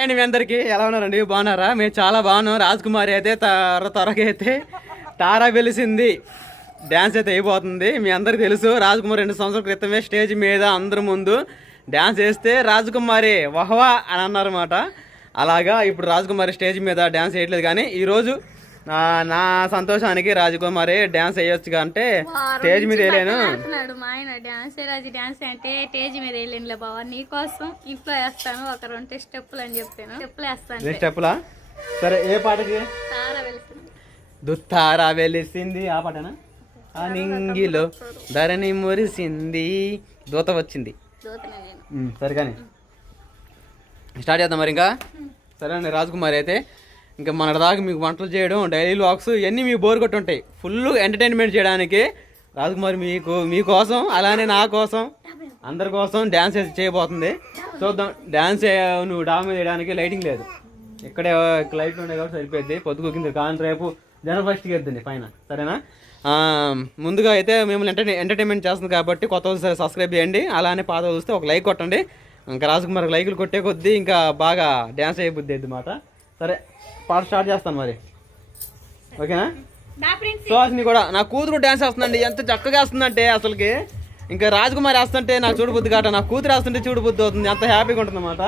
And మీ అందరికి ఎలా ఉన్నారండి? బాగున్నారా? మేము చాలా బాగున్నాం. రాజ్ కుమార్ అయితే త్వరగా అయితే తారా వెలిసింది డ్యాన్స్ అయితే అయిపోతుంది. మీ అందరికి తెలుసు, రాజ్ కుమార్ 2 సంవత్సరాల క్రితమే స్టేజ్ మీద అందరి ముందు డ్యాన్స్ వేస్తే రాజ్ కుమారి వహవా అని అన్నారన్నమాట. అలాగా ఇప్పుడు రాజ్ కుమారి స్టేజ్ మీద డ్యాన్స్ వేయట్లేదు, కానీ ఈరోజు నా సంతోషానికి రాజకుమారి డ్యాన్స్ వేయొచ్చు అంటే స్టేజ్ మీద వేయలేను. మా ఆయన డ్యాన్స్ అంటే స్టేజ్ మీద వేయలేనులే బావా, నీ కోసం ఇంట్లో వేస్తాను ఒక 2 స్టెప్పులు అని చెప్పాను. స్టెప్పులు వేస్తాను. స్టెప్పులా? సరే, ఏ పాటకి? దుత్తారా వెలిసింది ఆ పాటనా? నింగిలో ధరణి మురిసింది దూత వచ్చింది. సరే కానీ స్టార్ట్ చేద్దాం మరి. ఇంకా సరే అండి, రాజకుమారి అయితే ఇంకా మన దాకా మీకు వంటలు చేయడం, డైలీ వ్లాగ్స్ ఇవన్నీ మీకు బోర్ కొట్టి ఉంటాయి. ఫుల్ ఎంటర్టైన్మెంట్ చేయడానికి రాజకుమారి మీకోసం అలానే నా కోసం అందరి కోసం డ్యాన్స్ చేయబోతుంది. చూద్దాం. డ్యాన్స్ నువ్వు డాబా మీద వేయడానికి లైటింగ్ లేదు, ఇక్కడే లైట్లు ఉండే కాబట్టి సరిపోద్ది. పొద్దుకొక్కింది కానీ రేపు జనవరి 1st వేద్దండి పైన, సరేనా? ముందుగా అయితే మిమ్మల్ని ఎంటర్టైన్మెంట్ చేస్తుంది కాబట్టి కొత్త సబ్స్క్రైబ్ చేయండి, అలానే పాత చూస్తే ఒక లైక్ కొట్టండి. ఇంకా రాజకుమారికి లైకులు కొట్టే కొద్దీ ఇంకా బాగా డ్యాన్స్ అయిపోద్ది అన్నమాట. సరే, పాట స్టార్ట్ చేస్తాను మరి, ఓకేనా? సుహాసిని కూడా, నా కూతురు డ్యాన్స్ వేస్తుందండి. ఎంత చక్కగా వేస్తుందంటే అసలుకి ఇంకా రాజకుమారి వేస్తుంటే నాకు చూడబుద్ది కాట, నా కూతురు వేస్తుంటే చూడబుద్ది అవుతుంది. అంత హ్యాపీగా ఉంటుంది అన్నమాట.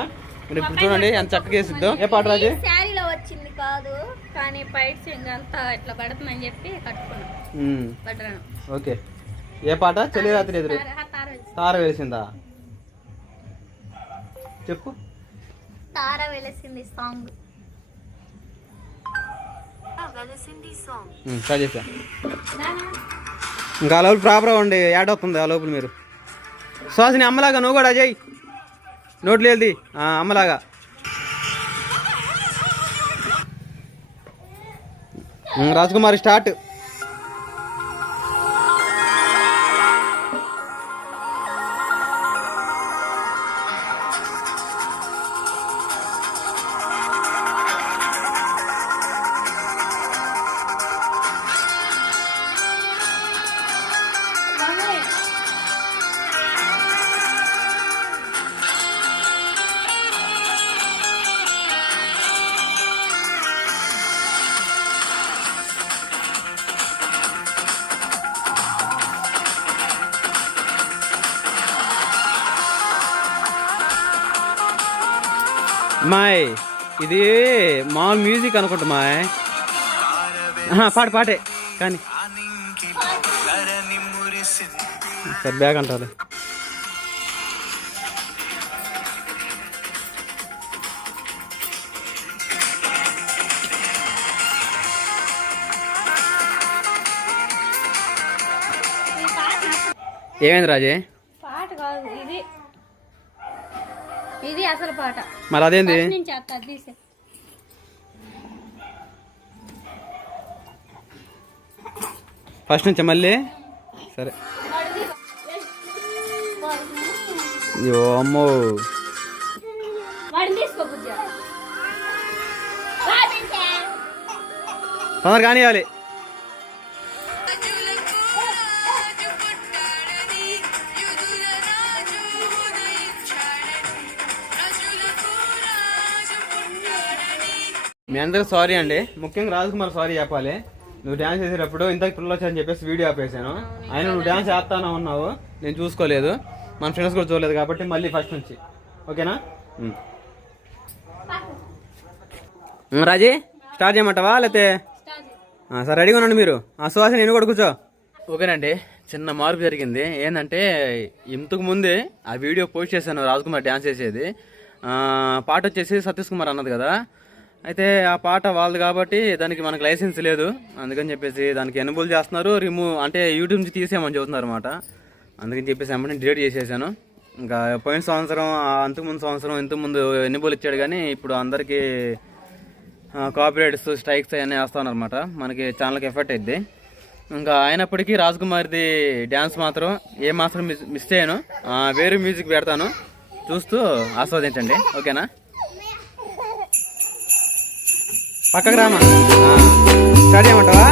ఇప్పుడు చూడండి ఎంత చక్కగా వేసిద్దాం. ఏ పాట రాజు? శారీలో వచ్చింది కాదు కానీ పైట్స్ అంతా ఇట్లా పడుతుందని చెప్పి కట్టుకున్నాను. ఓకే, ఏ పాట? చలి రాత్రి ఎదురు తార వేసిందా? చెప్పు. తార వెలిసింది సాంగ్. స్టార్ట్ చేసా. ఇంకా ఆ లోపల ప్రాపర్ ఉండి యాడ్ అవుతుంది. ఆ లోపల మీరు సుహాసిని అమ్మలాగా నువ్వు కూడా అజయ్ నోట్లు వెళ్ది అమ్మలాగా. రాజకుమారి స్టార్ట్. మాయ్ ఇది మామూలు మ్యూజిక్ అనుకుంటా మాయ్. పాటే కానీ సరే బ్యాగ్ అంటారు. ఏమైంది రాజే? పాట కాదు ఇది, ఇది అసలు పాట. మరి అదేంది? ఫస్ట్ నుంచి మళ్ళీ. సరే, అయ్యో అమ్మో, తొందర కానివ్వాలి. మీ అందరూ సారీ అండి, ముఖ్యంగా రాజకుమార్ సారీ చెప్పాలి. నువ్వు డ్యాన్స్ చేసేటప్పుడు ఇంతకు పిల్లలు వచ్చాయని చెప్పేసి వీడియో ఆపేసాను. ఆయన నువ్వు డ్యాన్స్ చేస్తానే ఉన్నావు, నేను చూసుకోలేదు, మన ఫ్రెండ్స్ కూడా చూడలేదు కాబట్టి మళ్ళీ ఫస్ట్ నుంచి, ఓకేనా? రాజీ స్టార్ట్ చేయమంటావా లేకపోతే? సరే, రెడీగా ఉండండి మీరు. సుహాసిని నేను కూడా కూర్చో. ఓకేనండి, చిన్న మార్పు జరిగింది. ఏంటంటే ఇంతకు ముందే ఆ వీడియో పోస్ట్ చేశాను రాజకుమార్ డ్యాన్స్ చేసేది. పాట వచ్చేసి సతీష్ కుమార్ అన్నది కదా, అయితే ఆ పాట వాళ్ళది కాబట్టి దానికి మనకు లైసెన్స్ లేదు, అందుకని చెప్పేసి దానికి ఎనబుల్ చేస్తున్నారు, రిమూవ్ అంటే యూట్యూబ్ నుంచి తీసేయమని చెబుతున్నారు అనమాట. అందుకని చెప్పేసి ఏమంటే డిలీట్ చేసేసాను. ఇంకా పోయిన సంవత్సరం, అంతకుముందు సంవత్సరం ఇంతకుముందు ఎనబుల్ ఇచ్చాడు, కానీ ఇప్పుడు అందరికీ కాపీరైట్స్ స్ట్రైక్స్ అవన్నీ వేస్తున్నారు అనమాట. మనకి ఛానల్కి ఎఫెక్ట్ అయింది. ఇంకా అయినప్పటికీ రాజకుమార్ది డ్యాన్స్ మాత్రం ఏ మాత్రం మిస్ చేయను, వేరే మ్యూజిక్ పెడతాను, చూస్తూ ఆస్వాదించండి, ఓకేనా? పక్కకు రామా, స్టార్ట్ చేయమంటావా?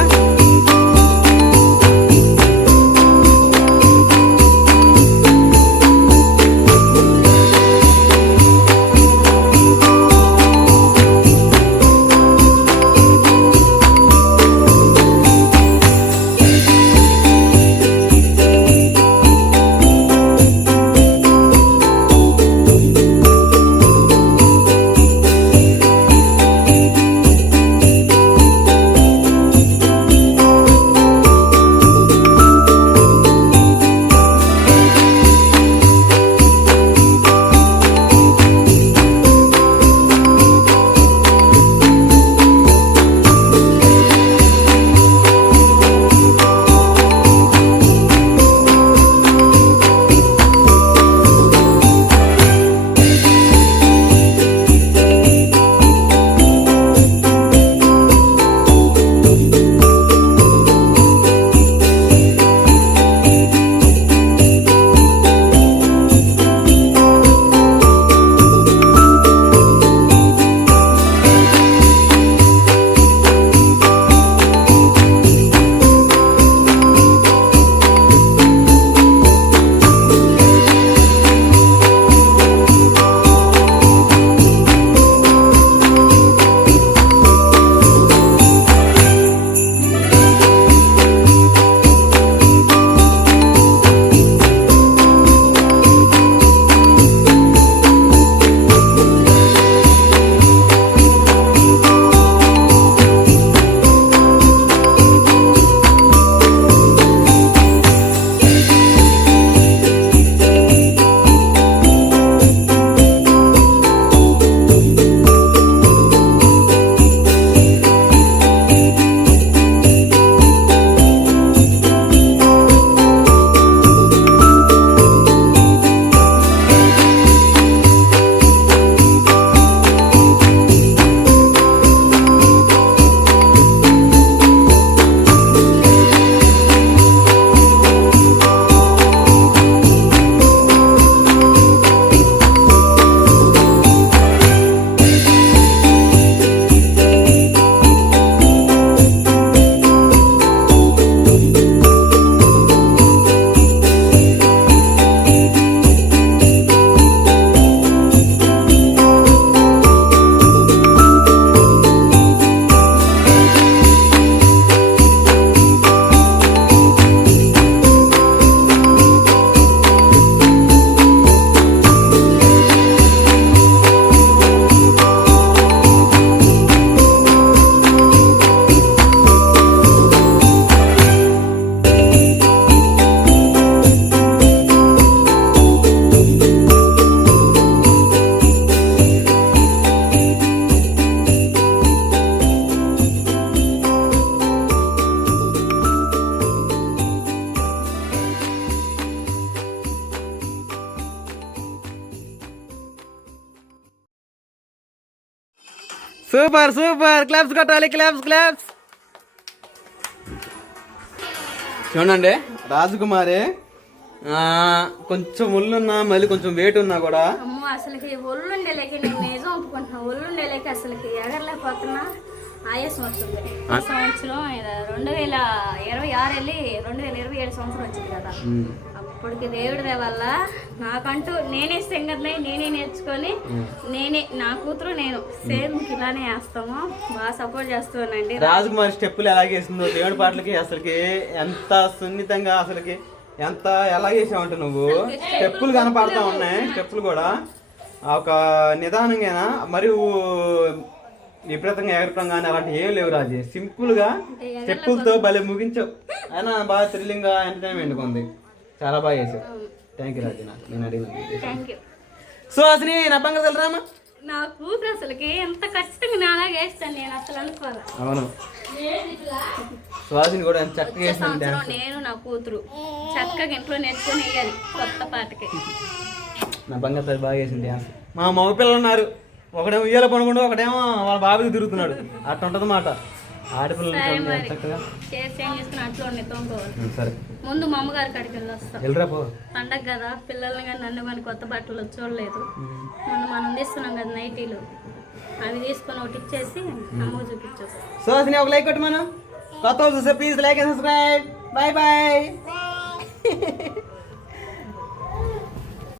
సూపర్ సూపర్, క్లాప్స్ కొట్టాలి, క్లాప్స్ క్లాప్స్. చూడండి రాజకుమారి కొంచెం ఒళ్ళున్నా మళ్ళీ కొంచెం వెయిట్ ఉన్నా కూడా అమ్మో అసలుకి ఒళ్ళుండేలేక నేను నిజం ఒప్పుకుంటున్నా, ఒళ్ళుండేలేక అసలుకి ఎగరలేకపోతున్నా, ఆయాసం వస్తుంది. ఈ సంవత్సరం 2026 వెళ్ళి 2027 సంవత్సరం వచ్చింది కదా, అప్పటికి దేవుడి వల్ల నాకంటూ నేనే సింగర్ని నేనే నేర్చుకొని నేనే నా కూతురు నేను సేమ్ ఇలానే వేస్తాము. బాగా సపోర్ట్ చేస్తున్నానండి. రాజకుమారి స్టెప్పులు ఎలా వేసిందో దేవుడి పాటలకి అసలుకి ఎంత సున్నితంగా, అసలుకి ఎంత ఎలా చేసావంట నువ్వు. స్టెప్పులు కనపడతా ఉన్నాయి, స్టెప్పులు కూడా ఒక నిదానంగా మరియు విపరీతంగా ఎగరటం కానీ అలాంటి ఏం లేవు రాజీ. సింపుల్ గా స్టెప్పులతో భలే ముగించావు. అయినా బాగా థ్రిల్లింగ్ గా ఎంటర్టైన్మెంట్ ఉంది. చాలా బాగా చేసావు. థ్యాంక్ యూ రాజీ. నేను అడిగిన సో అసలు నా బంగారు వెళ్ళరామా నా కూతురు అసలుకి ఎంత ఖచ్చితంగా నాలాగా వేస్తాను నేను అసలు అనుకోవాలి. అవును సుహాసిని కూడా ఎంత చక్కగా వేసింది. నేను నా కూతురు చక్కగా ఇంట్లో నేర్చుకుని వేయాలి కొత్త పాటకి. నా బంగారు తల్లి బాగా వేసింది డ్యాన్స్. మా మగ పిల్లలు ఉన్నారు, ఒకడేమో ఉయ్యాల పనుకుంటూ ఒకడేమో వాళ్ళ బాబుకి తిరుగుతున్నాడు. అట్లా ఉంటది మాట ఆడపిల్లలు చక్కగా. సరే ముందు మా అమ్మగారి కాడికి వెళ్ళి వస్తాం. వెళ్ళరా పో, పండగ కదా, పిల్లల్ని కానీ నన్ను కానీ కొత్త బట్టలు చూడలేదు. మనం తీస్తున్నాం కదా నైటీలు, అవి తీసుకొని ఒకటి ఇచ్చేసి అమ్మ చూపించేస్తాం. సో అసలు ఒక లైక్ కొట్టి మనం కొత్త చూస్తే please like and subscribe. Bye bye.